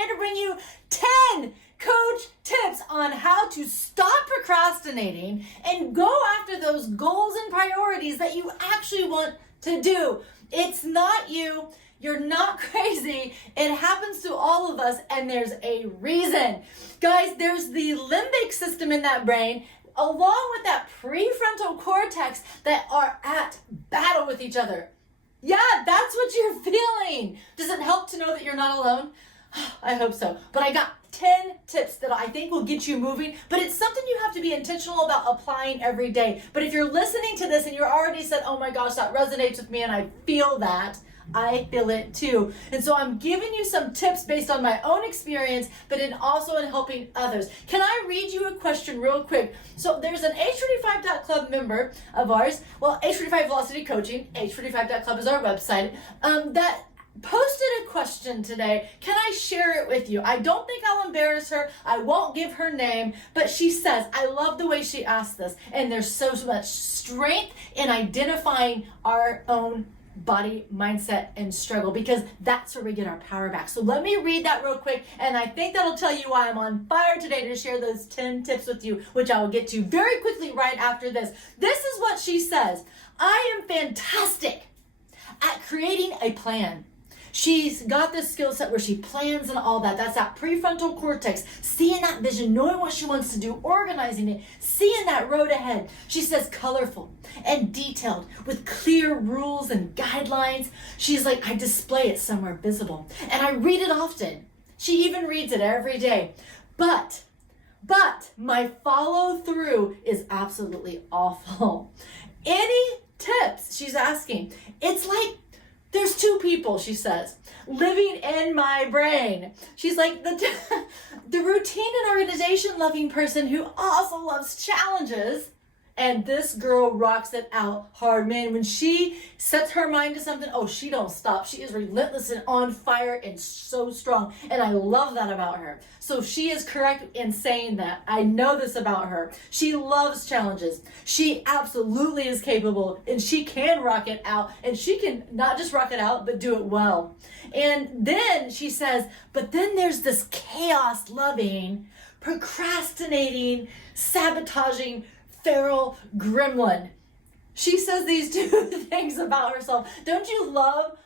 here to bring you 10 coach tips on how to stop procrastinating and go after those goals and priorities that you actually want to do. It's not you. You're not crazy. It happens to all of us, and there's a reason. Guys, there's the limbic system in that brain, along with that prefrontal cortex, that are at battle with each other. Yeah, that's what you're feeling. Does it help to know that you're not alone? I hope so. But I got 10 tips that I think will get you moving, but it's something you have to be intentional about applying every day. But if you're listening to this and you're already said, oh my gosh, that resonates with me and I feel that, I feel it too. And so I'm giving you some tips based on my own experience, but also in helping others. Can I read you a question real quick? So there's an H45.club member of ours, well, H45 Velocity Coaching, H45.club is our website, that posted a question today. Can I share it with you? I don't think I'll embarrass her. I won't give her name, but she says, I love the way she asked this, and there's so much strength in identifying our own body, mindset, and struggle, because that's where we get our power back. So let me read that real quick, and I think that'll tell you why I'm on fire today to share those 10 tips with you, which I will get to very quickly right after this. This is what she says. I am fantastic at creating a plan. She's got this skill set where she plans and all that. That's that prefrontal cortex, seeing that vision, knowing what she wants to do, organizing it, seeing that road ahead. She says colorful and detailed with clear rules and guidelines. She's like, I display it somewhere visible and I read it often. She even reads it every day. But my follow through is absolutely awful. Any tips? She's asking. It's like, there's two people, she says, living in my brain. She's like the routine and organization loving person who also loves challenges. And this girl rocks it out hard, man. When she sets her mind to something, oh, she don't stop. She is relentless and on fire and so strong. And I love that about her. So she is correct in saying that. I know this about her. She loves challenges. She absolutely is capable, and she can rock it out. And she can not just rock it out, but do it well. And then she says, but then there's this chaos loving, procrastinating, sabotaging, feral gremlin. She says these two things about herself. Don't you love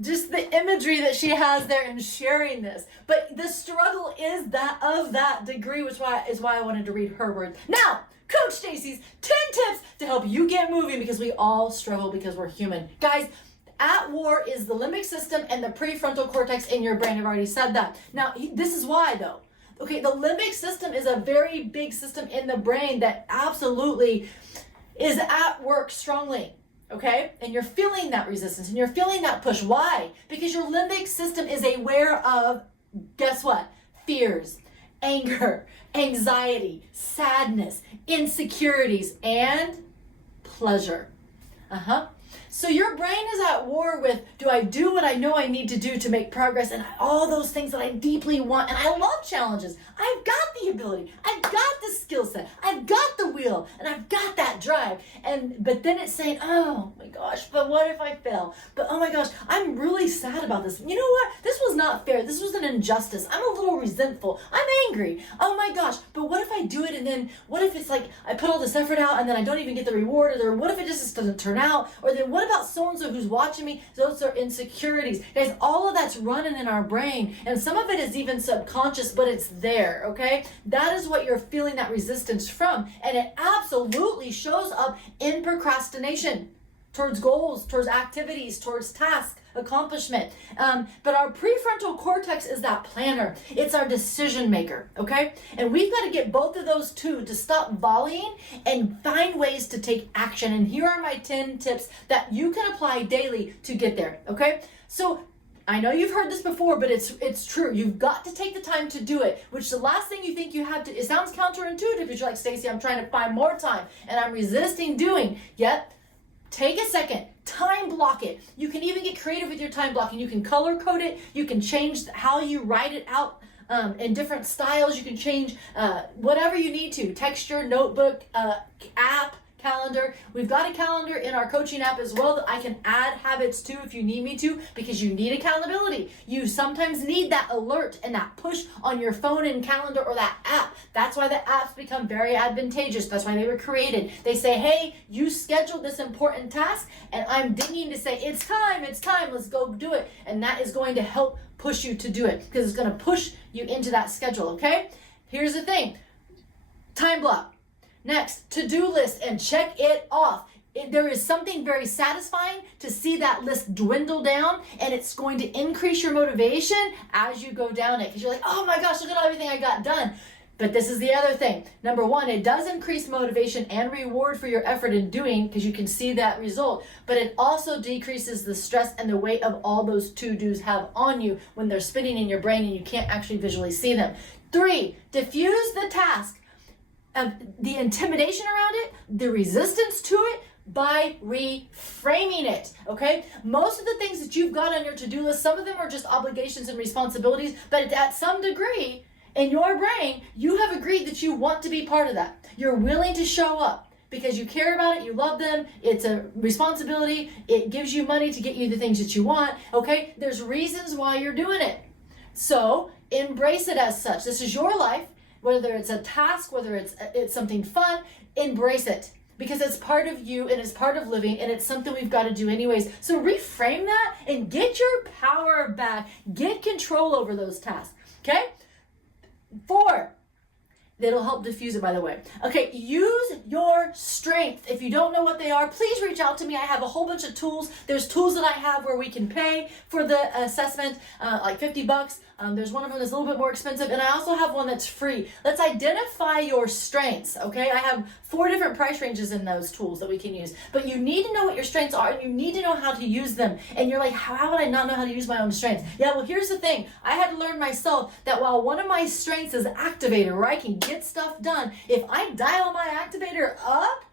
just the imagery that she has there in sharing this? But the struggle is that degree, which is why I wanted to read her words. Now, Coach Stacy's 10 tips to help you get moving, because we all struggle because we're human. Guys, at war is the limbic system and the prefrontal cortex in your brain. I've already said that. Now, this is why though. Okay, the limbic system is a very big system in the brain that absolutely is at work strongly, okay? And you're feeling that resistance and you're feeling that push. Why? Because your limbic system is aware of, guess what? Fears, anger, anxiety, sadness, insecurities, and pleasure. So your brain is at war with, do I do what I know I need to do to make progress, and all those things that I deeply want, and I love challenges. I've got the ability, I've got the skill set, I've got the will, and I've got that drive. But then it's saying, oh my gosh, but what if I fail? But oh my gosh, I'm really sad about this. You know what? This was not fair. This was an injustice. I'm a little resentful. I'm angry. Oh my gosh, but what if I do it, and then what if it's like I put all this effort out and then I don't even get the reward, or what if it just doesn't turn out? Or then what about so-and-so who's watching me? Those are insecurities. Guys, all of that's running in our brain, and some of it is even subconscious, but it's there, okay? That is what you're feeling that resistance from, and it absolutely shows up in procrastination towards goals, towards activities, towards tasks, accomplishment. But our prefrontal cortex is that planner. It's our decision maker, okay? And we've got to get both of those two to stop volleying and find ways to take action. And here are my 10 tips that you can apply daily to get there, okay? So I know you've heard this before, but it's true. You've got to take the time to do it, which the last thing you think you have to, it sounds counterintuitive because you're like, Stacy, I'm trying to find more time and I'm resisting doing. Yet, take a second, time block it. You can even get creative with your time blocking. You can color code it. You can change how you write it out in different styles. You can change whatever you need to. Texture, notebook, app, calendar. We've got a calendar in our coaching app as well that I can add habits to if you need me to, because you need accountability. You sometimes need that alert and that push on your phone and calendar or that app. That's why the apps become very advantageous. That's why they were created. They say, hey, you scheduled this important task, and I'm dinging to say, it's time, let's go do it. And that is going to help push you to do it, because it's going to push you into that schedule, okay? Here's the thing. Time block. Next, to-do list, and check it off. There is something very satisfying to see that list dwindle down, and it's going to increase your motivation as you go down it, because you're like, oh my gosh, look at everything I got done. But this is the other thing. Number one, it does increase motivation and reward for your effort in doing, because you can see that result. But it also decreases the stress and the weight of all those to-dos have on you when they're spinning in your brain and you can't actually visually see them. 3, diffuse the task, the intimidation around it, the resistance to it, by reframing it, okay? Most of the things that you've got on your to-do list, some of them are just obligations and responsibilities, but at some degree, in your brain, you have agreed that you want to be part of that. You're willing to show up because you care about it, you love them, it's a responsibility, it gives you money to get you the things that you want, okay? There's reasons why you're doing it. So embrace it as such. This is your life, whether it's a task, whether it's something fun, embrace it. Because it's part of you and it's part of living, and it's something we've got to do anyways. So reframe that and get your power back. Get control over those tasks, okay? 4, that'll help diffuse it, by the way. Okay, use your strength. If you don't know what they are, please reach out to me. I have a whole bunch of tools. There's tools that I have where we can pay for the assessment, like $50. There's one of them that's a little bit more expensive, and I also have one that's free. Let's identify your strengths, okay? I have 4 different price ranges in those tools that we can use, but you need to know what your strengths are, and you need to know how to use them. And you're like, how would I not know how to use my own strengths? Yeah, well, here's the thing. I had to learn myself that while one of my strengths is activator, where I can get stuff done, if I dial my activator up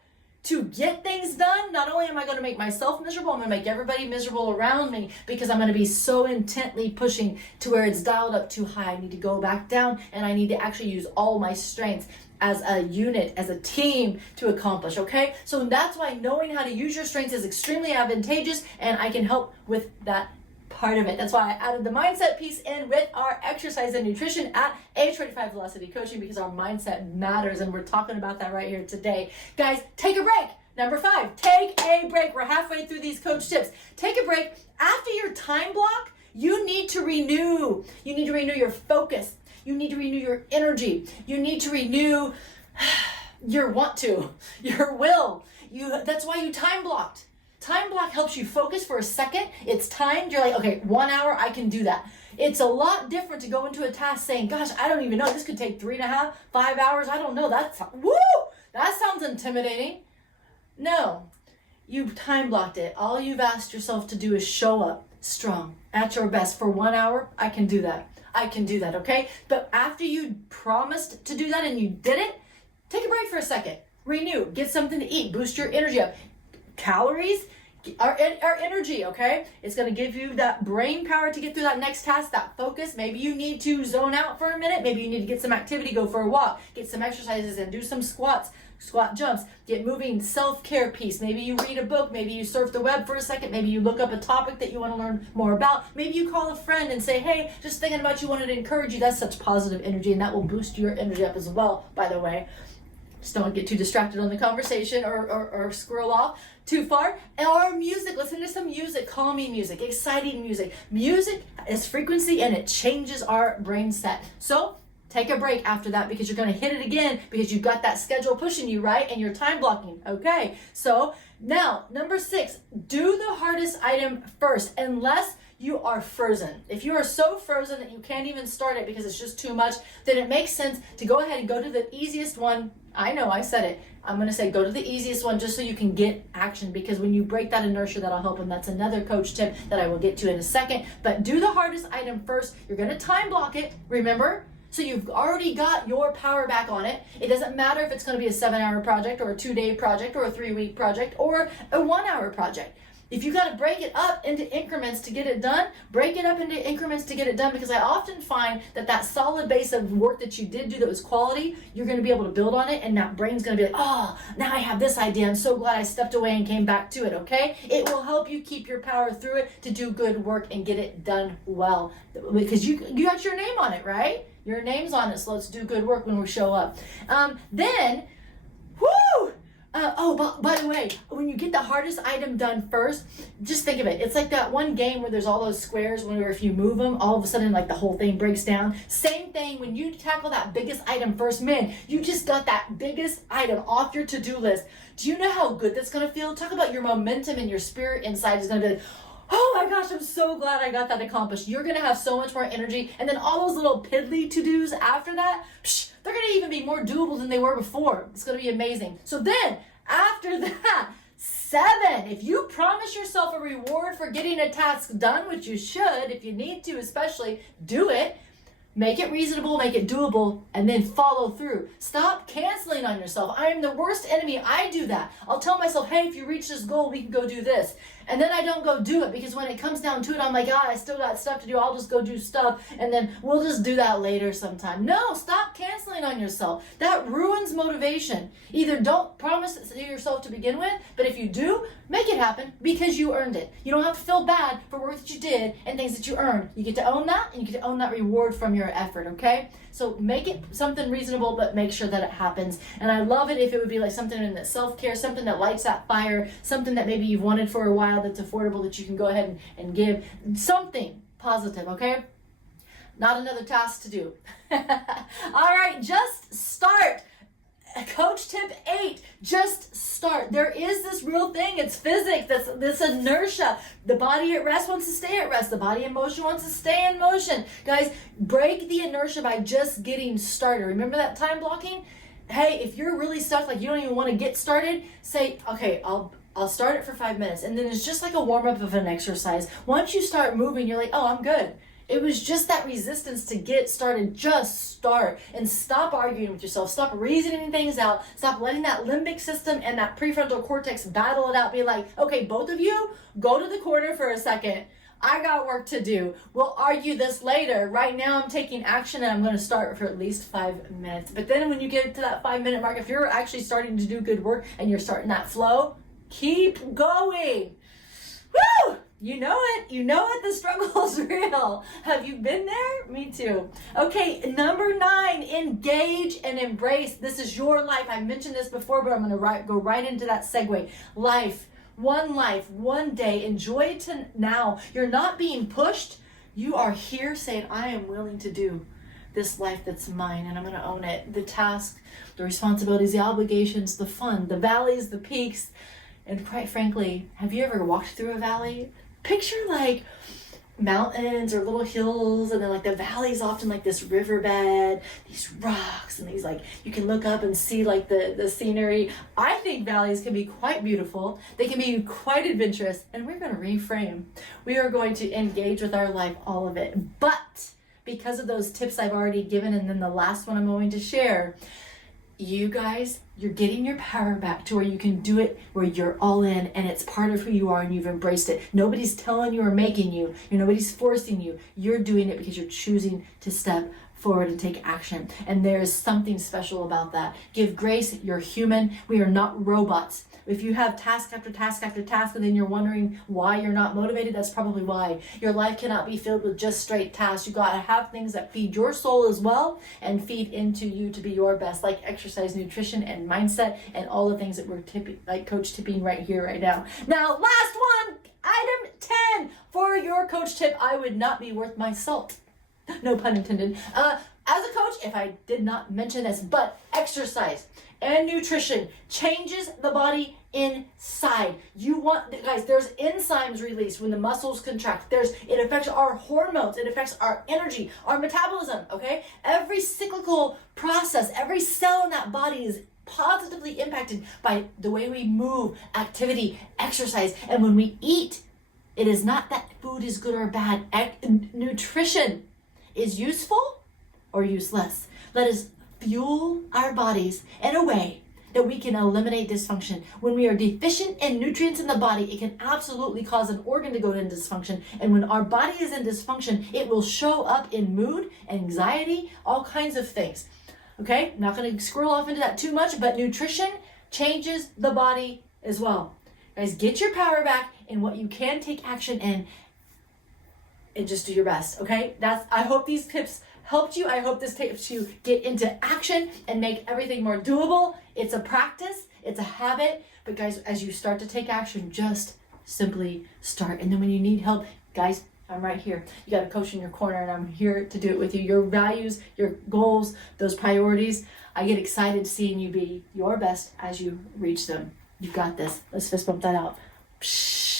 to get things done, not only am I going to make myself miserable, I'm going to make everybody miserable around me, because I'm going to be so intently pushing to where it's dialed up too high. I need to go back down, and I need to actually use all my strengths as a unit, as a team to accomplish, okay? So that's why knowing how to use your strengths is extremely advantageous, and I can help with that part of it. That's why I added the mindset piece in with our exercise and nutrition at Age 25 Velocity Coaching, because our mindset matters, and we're talking about that right here today. Guys, take a break. Number 5, take a break. We're halfway through these coach tips. Take a break. After your time block, you need to renew. You need to renew your focus. You need to renew your energy. You need to renew your your will. That's why you time blocked. Time block helps you focus for a second. It's timed. You're like, okay, 1 hour, I can do that. It's a lot different to go into a task saying, gosh, I don't even know. This could take 3.5, 5 hours. I don't know. That sounds intimidating. No, you time blocked it. All you've asked yourself to do is show up strong at your best for 1 hour. I can do that. Okay? But after you promised to do that and you did it, take a break for a second. Renew. Get something to eat. Boost your energy up. Calories are energy, okay? It's going to give you that brain power to get through that next task, that focus. Maybe you need to zone out for a minute. Maybe you need to get some activity, go for a walk, get some exercises and do some squat jumps, get moving, self-care piece. Maybe you read a book, maybe you surf the web for a second, maybe you look up a topic that you want to learn more about, maybe you call a friend and say, hey, just thinking about you, wanted to encourage you. That's such positive energy, and that will boost your energy up as well, by the way. Just don't get too distracted on the conversation or squirrel off too far. Or music, listen to some music, calming music, exciting music. Music is frequency, and it changes our brain set. So take a break after that, because you're going to hit it again, because you've got that schedule pushing you, right? And you're time blocking. Okay, so now number 6, do the hardest item first, unless you are frozen. If you are so frozen that you can't even start it because it's just too much, then it makes sense to go ahead and go to the easiest one. I know, I said it. I'm going to say go to the easiest one just so you can get action, because when you break that inertia, that'll help, and that's another coach tip that I will get to in a second. But do the hardest item first. You're going to time block it, remember? So you've already got your power back on it. It doesn't matter if it's going to be a 7-hour project or a 2-day project or a 3-week project or a 1-hour project. If you got to break it up into increments to get it done, break it up into increments to get it done, because I often find that solid base of work that you did do that was quality, you're going to be able to build on it, and that brain's going to be like, oh, now I have this idea. I'm so glad I stepped away and came back to it, okay? It will help you keep your power through it to do good work and get it done well, because you got your name on it, right? Your name's on it, so let's do good work when we show up. By the way, when you get the hardest item done first, just think of it. It's like that one game where there's all those squares where if you move them, all of a sudden like the whole thing breaks down. Same thing when you tackle that biggest item first. Man, you just got that biggest item off your to-do list. Do you know how good that's going to feel? Talk about your momentum and your spirit inside is going to be like, oh my gosh, I'm so glad I got that accomplished. You're going to have so much more energy. And then all those little piddly to-dos after that, they're going to even be more doable than they were before. It's going to be amazing. So then, after that, 7, if you promise yourself a reward for getting a task done, which you should, if you need to especially, do it. Make it reasonable, make it doable, and then follow through. Stop canceling on yourself. I am the worst enemy. I do that. I'll tell myself, hey, if you reach this goal, we can go do this. And then I don't go do it, because when it comes down to it, I'm like, I still got stuff to do. I'll just go do stuff, and then we'll just do that later sometime. No, stop canceling on yourself. That ruins motivation. Either don't promise it to yourself to begin with, but if you do, make it happen because you earned it. You don't have to feel bad for work that you did and things that you earned. You get to own that, and you get to own that reward from your effort, okay? So make it something reasonable, but make sure that it happens. And I love it if it would be like something in the self-care, something that lights that fire, something that maybe you've wanted for a while that's affordable that you can go ahead and give. Something positive, okay? Not another task to do. All right, just start. Coach tip 8, just start. There is this real thing. It's physics. That's this inertia. The body at rest wants to stay at rest. The body in motion wants to stay in motion. Guys, break the inertia by just getting started. Remember that time blocking? Hey, if you're really stuck, like you don't even want to get started, say, okay, I'll start it for 5 minutes. And then it's just like a warm-up of an exercise. Once you start moving, you're like, oh, I'm good. It was just that resistance to get started. Just start and stop arguing with yourself. Stop reasoning things out. Stop letting that limbic system and that prefrontal cortex battle it out. Be like, okay, both of you, go to the corner for a second. I got work to do. We'll argue this later. Right now I'm taking action and I'm going to start for at least 5 minutes. But then when you get to that 5-minute mark, if you're actually starting to do good work and you're starting that flow, keep going. Woo! You know it. You know it. The struggle's real. Have you been there? Me too. Okay, number 9, engage and embrace. This is your life. I mentioned this before, but I'm going to go right into that segue. Life, one day. Enjoy it to now. You're not being pushed. You are here saying, I am willing to do this life that's mine, and I'm going to own it. The task, the responsibilities, the obligations, the fun, the valleys, the peaks. And quite frankly, have you ever walked through a valley? Picture like mountains or little hills, and then like the valley's often like this riverbed, these rocks, and these like you can look up and see like the scenery. I think valleys can be quite beautiful. They can be quite adventurous, and we're going to reframe. We are going to engage with our life, all of it. But because of those tips I've already given, and then the last one I'm going to share, you guys, you're getting your power back to where you can do it, where you're all in and it's part of who you are and you've embraced it. Nobody's telling you or making you. Nobody's forcing you. You're doing it because you're choosing to step forward and take action. And there is something special about that. Give grace. You're human. We are not robots. If you have task after task after task and then you're wondering why you're not motivated, that's probably why. Your life cannot be filled with just straight tasks. You got to have things that feed your soul as well and feed into you to be your best, like exercise, nutrition, and mindset, and all the things that we're tipping, like Coach tipping right here, right now. Now, last one, item 10. For your coach tip, I would not be worth my salt. No pun intended. As a coach, if I did not mention this, but exercise and nutrition changes the body inside. You want, guys, there's enzymes released when the muscles contract. It affects our hormones. It affects our energy, our metabolism, okay? Every cyclical process, every cell in that body is positively impacted by the way we move, activity, exercise. And when we eat, it is not that food is good or bad. Nutrition is useful or useless. Let us fuel our bodies in a way that we can eliminate dysfunction. When we are deficient in nutrients in the body, it can absolutely cause an organ to go into dysfunction. And when our body is in dysfunction, it will show up in mood, anxiety, all kinds of things. Okay, I'm not going to scroll off into that too much, but nutrition changes the body as well. Guys, get your power back in what you can take action in and just do your best, okay? I hope these tips helped you. I hope this helps you get into action and make everything more doable. It's a practice, it's a habit, but guys, as you start to take action, just simply start. And then when you need help, guys, I'm right here. You got a coach in your corner, and I'm here to do it with you. Your values, your goals, those priorities, I get excited seeing you be your best as you reach them. You've got this. Let's fist bump that out. Psh.